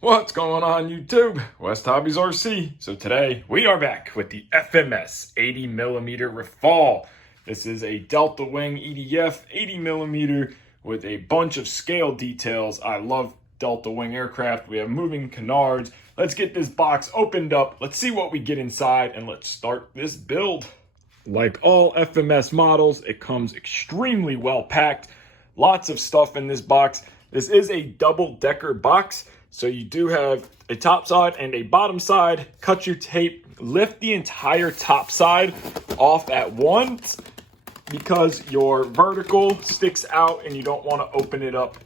What's going on YouTube? WestHobbiesRC. So today we are back with the FMS 80mm Rafale. This is a Delta Wing EDF 80mm with a bunch of scale details. I love Delta Wing aircraft. We have moving Canards. Let's get this box opened up. Let's see what we get inside and let's start this build. Like all FMS models, it comes extremely well packed. Lots of stuff in this box. This is a double-decker box. So you do have a top side and a bottom side. Cut your tape, lift the entire top side off at once because your vertical sticks out and you don't want to open it up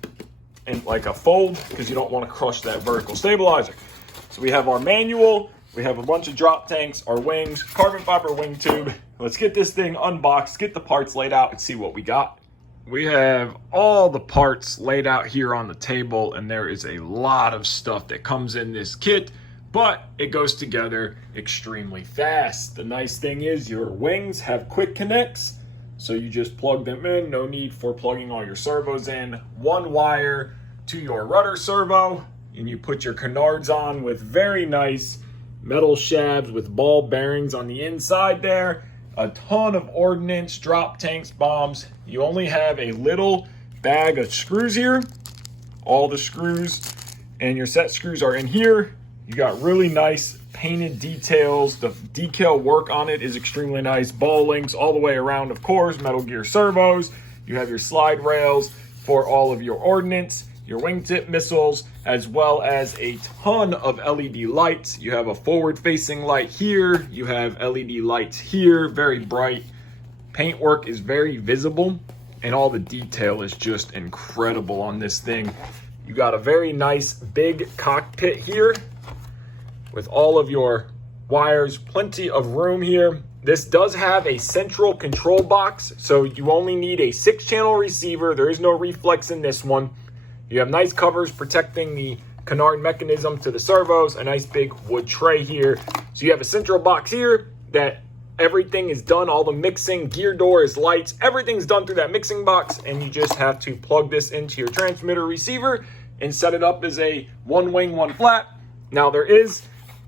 in like a fold because you don't want to crush that vertical stabilizer. So we have our manual, we have a bunch of drop tanks, our wings, carbon fiber wing tube. Let's get this thing unboxed, get the parts laid out and see what we got. We have all the parts laid out here on the table, and there is a lot of stuff that comes in this kit, but it goes together extremely fast. The nice thing is your wings have quick connects, so you just plug them in. No need for plugging all your servos in. One wire to your rudder servo, and you put your Canards on with very nice metal shafts with ball bearings on the inside there. A ton of ordnance, drop tanks, bombs. You only have a little bag of screws here. All the screws and your set screws are in here. You got really nice painted details. The decal work on it is extremely nice. Ball links all the way around, of course. Metal gear servos. You have your slide rails for all of your ordnance, your wingtip missiles, as well as a ton of LED lights. You have a forward-facing light here. You have LED lights here, very bright. Paintwork is very visible, and all the detail is just incredible on this thing. You got a very nice big cockpit here with all of your wires, plenty of room here. This does have a central control box, so you only need a 6-channel receiver. There is no reflex in this one. You have nice covers protecting the Canard mechanism to the servos, a nice big wood tray here. So you have a central box here that everything is done, all the mixing, gear doors, lights, everything's done through that mixing box, and you just have to plug this into your transmitter receiver and set it up as a one wing, one flap. Now there is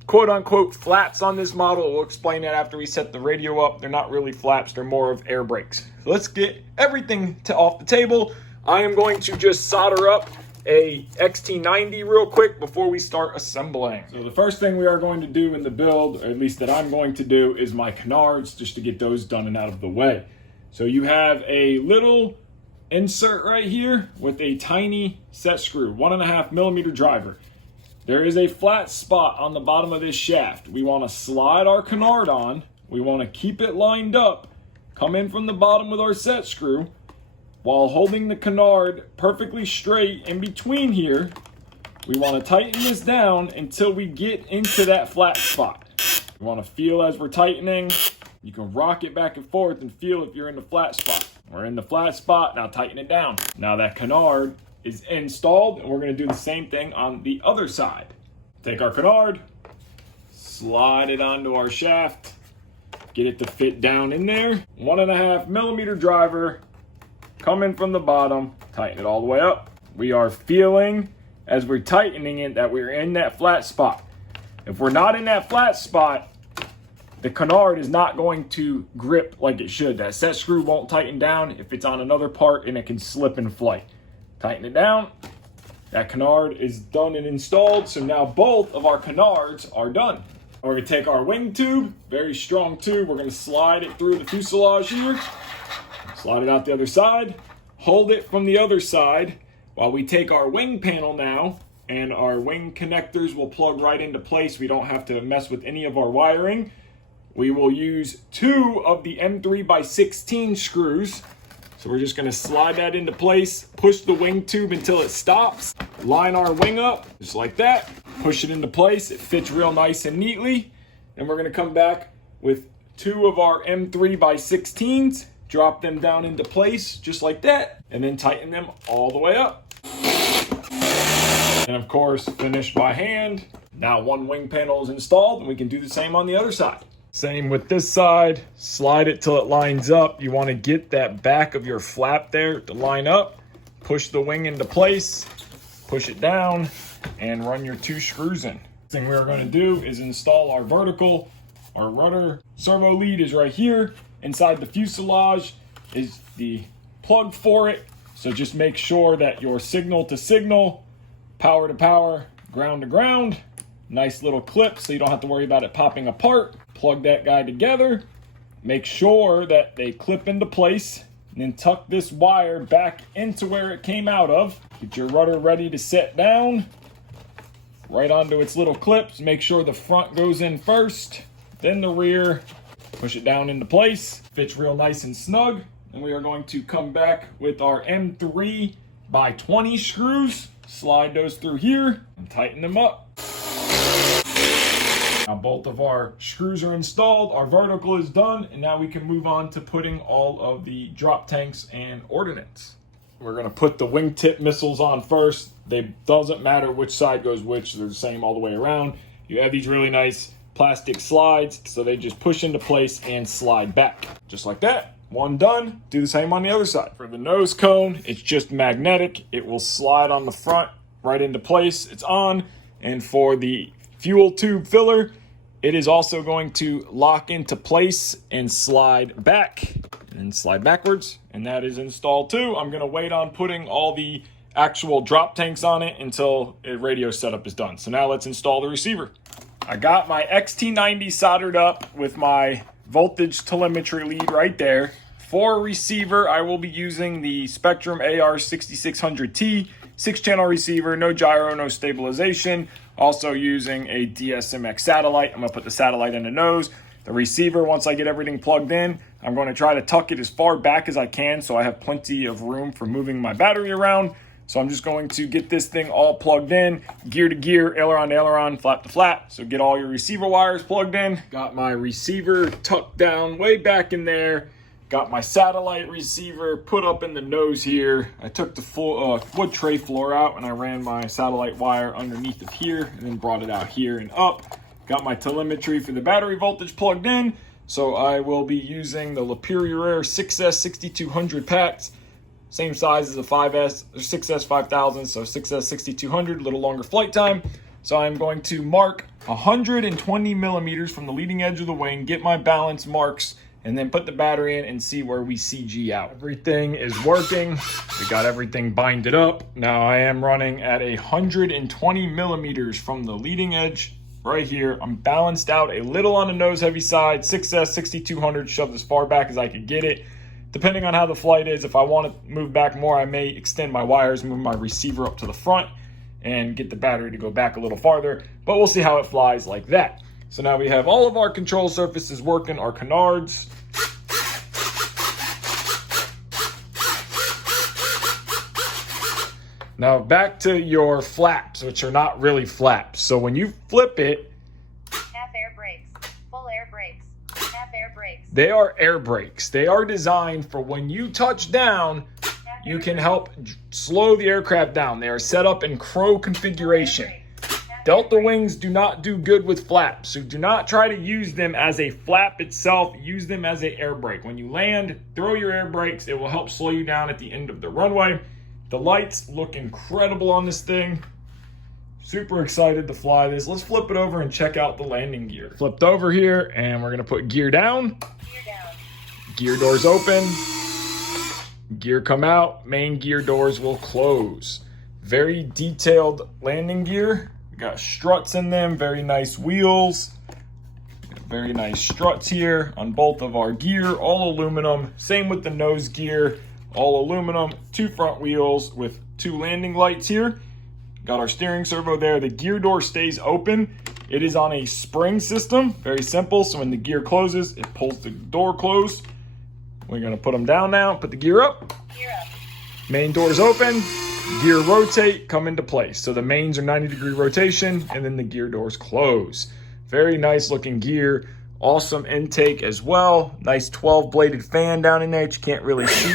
quote unquote flaps on this model. We'll explain that after we set the radio up. They're not really flaps, they're more of air brakes. So let's get everything off the table. I am going to just solder up a XT90 real quick before we start assembling. So the first thing we are going to do in the build, or at least that I'm going to do, is my Canards, just to get those done and out of the way. So you have a little insert right here with a tiny set screw, 1.5mm driver. There is a flat spot on the bottom of this shaft. We want to slide our Canard on. We want to keep it lined up, come in from the bottom with our set screw, while holding the Canard perfectly straight in between here. We want to tighten this down until we get into that flat spot. We want to feel as we're tightening. You can rock it back and forth and feel if you're in the flat spot. We're in the flat spot, now tighten it down. Now that Canard is installed, and we're going to do the same thing on the other side. Take our Canard, slide it onto our shaft, get it to fit down in there. 1.5mm driver. Come in from the bottom, tighten it all the way up. We are feeling, as we're tightening it, that we're in that flat spot. If we're not in that flat spot, the Canard is not going to grip like it should. That set screw won't tighten down if it's on another part, and it can slip in flight. Tighten it down. That Canard is done and installed, so now both of our Canards are done. We're going to take our wing tube, very strong tube. We're going to slide it through the fuselage here. Slide it out the other side, hold it from the other side while we take our wing panel now, and our wing connectors will plug right into place. We don't have to mess with any of our wiring. We will use 2 of the M3x16 screws. So we're just going to slide that into place, push the wing tube until it stops, line our wing up just like that, push it into place. It fits real nice and neatly. And we're going to come back with 2 of our M3x16s. Drop them down into place just like that, and then tighten them all the way up. And of course, finish by hand. Now one wing panel is installed, and we can do the same on the other side. Same with this side. Slide it till it lines up. You want to get that back of your flap there to line up. Push the wing into place, push it down, and run your 2 screws in. Thing we're going to do is install our vertical. Our rudder servo lead is right here. Inside the fuselage is the plug for it. So just make sure that your signal to signal, power to power, ground to ground, nice little clip so you don't have to worry about it popping apart. Plug that guy together. Make sure that they clip into place, and then tuck this wire back into where it came out of. Get your rudder ready to set down right onto its little clips. Make sure the front goes in first, then the rear. Push it down into place. Fits real nice and snug. And we are going to come back with our M3 by 20 screws. Slide those through here and tighten them up. Now both of our screws are installed, our vertical is done, and now we can move on to putting all of the drop tanks and ordnance. We're gonna put the wingtip missiles on first. Doesn't matter which side goes which, they're the same all the way around. You have these really nice plastic slides, so they just push into place and slide back. Just like that, one done. Do the same on the other side. For the nose cone, it's just magnetic. It will slide on the front right into place, it's on. And for the fuel tube filler, it is also going to lock into place and slide back and slide backwards, and that is installed too. I'm gonna wait on putting all the actual drop tanks on it until a radio setup is done. So now let's install the receiver. I got my XT90 soldered up with my voltage telemetry lead right there. For receiver, I will be using the Spectrum AR6600T 6-channel receiver, no gyro, no stabilization. Also using a DSMX satellite. I'm gonna put the satellite in the nose. The receiver, once I get everything plugged in, I'm going to try to tuck it as far back as I can so I have plenty of room for moving my battery around. So I'm just going to get this thing all plugged in, gear to gear, aileron to aileron, flap to flap. So get all your receiver wires plugged in. Got my receiver tucked down way back in there. Got my satellite receiver put up in the nose here. I took the full wood tray floor out and I ran my satellite wire underneath of here and then brought it out here and up. Got my telemetry for the battery voltage plugged in. So I will be using the Lapierre 6S 6200 packs. Same size as a 5S, or 6S 5000, so 6S 6200, a little longer flight time. So I'm going to mark 120 millimeters from the leading edge of the wing, get my balance marks, and then put the battery in and see where we CG out. Everything is working. We got everything binded up. Now I am running at 120 millimeters from the leading edge right here. I'm balanced out a little on the nose heavy side, 6S 6200, shoved as far back as I could get it. Depending on how the flight is, if I want to move back more, I may extend my wires, move my receiver up to the front, and get the battery to go back a little farther. But we'll see how it flies like that. So now we have all of our control surfaces working, our canards. Now back to your flaps, which are not really flaps. So when you flip it, half air brakes, full air brakes, half air brakes. They are air brakes. They are designed for when you touch down, you can help slow the aircraft down. They are set up in crow configuration. Delta wings do not do good with flaps, so do not try to use them as a flap itself. Use them as an air brake. When you land, throw your air brakes. It will help slow you down at the end of the runway. The lights look incredible on this thing. Super excited to fly this. Let's flip it over and check out the landing gear. Flipped over here, and we're gonna put gear down. Gear down. Gear doors open. Gear come out. Main gear doors will close. Very detailed landing gear. We got struts in them, very nice wheels. Very nice struts here on both of our gear, all aluminum. Same with the nose gear, all aluminum. 2 front wheels with 2 landing lights here. Got our steering servo there. The gear door stays open. It is on a spring system, very simple. So when the gear closes, it pulls the door closed. We're gonna put them down now, put the gear up. Gear up. Main doors open. Gear rotate, come into place. So the mains are 90-degree rotation, and then the gear doors close. Very nice looking gear. Awesome intake as well. Nice 12-bladed fan down in there that you can't really see.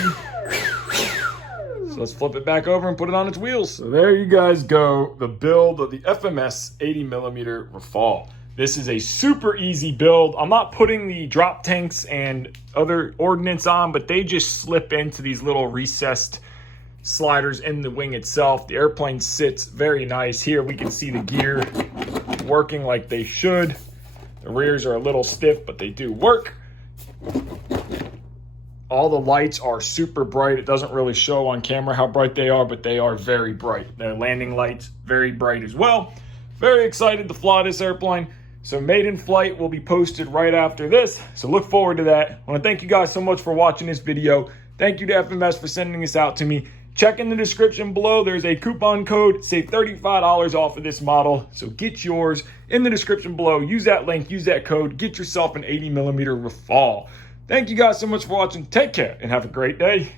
So let's flip it back over and put it on its wheels. So there you guys go, the build of the FMS 80mm Rafale. This is a super easy build. I'm not putting the drop tanks and other ordnance on, but they just slip into these little recessed sliders in the wing itself. The airplane sits very nice. Here we can see the gear working like they should. The rears are a little stiff, but they do work. All the lights are super bright. It doesn't really show on camera how bright they are, but they are very bright. The landing lights, very bright as well. Very excited to fly this airplane. So maiden flight will be posted right after this. So look forward to that. I want to thank you guys so much for watching this video. Thank you to FMS for sending this out to me. Check in the description below. There's a coupon code. Save $35 off of this model. So get yours in the description below. Use that link. Use that code. Get yourself an 80mm Rafale. Thank you guys so much for watching. Take care and have a great day.